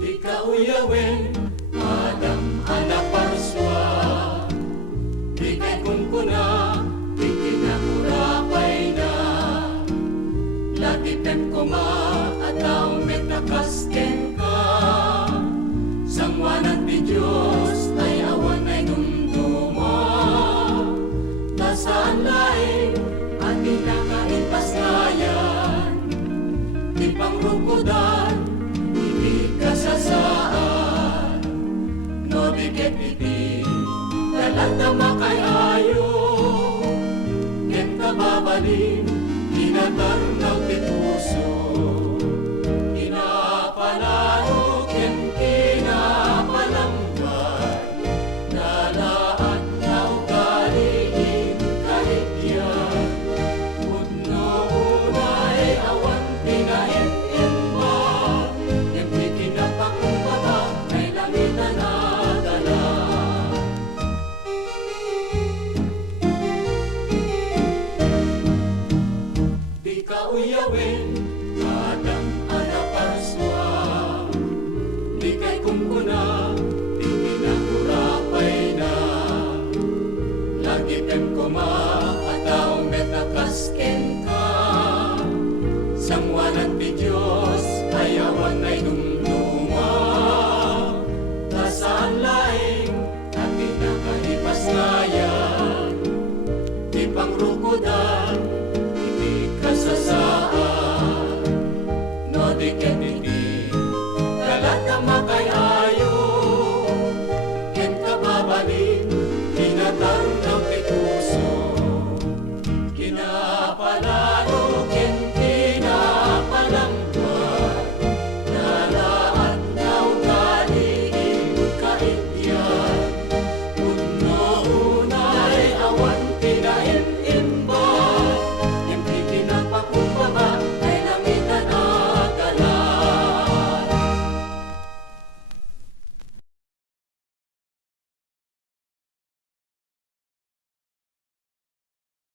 Ikaw yawen, Adam anak parswa, di kay kunkuna, di kinakurapay na. Latipen ko ma, ataw met nakasten ka. Sangwanan ti Diyos, ay awan ay numduma. Nasaan laing, ati nakaipasayan, di pangrukudan, hindi kasasaan. No diket iti, dalat na makayayo, ket kababalin,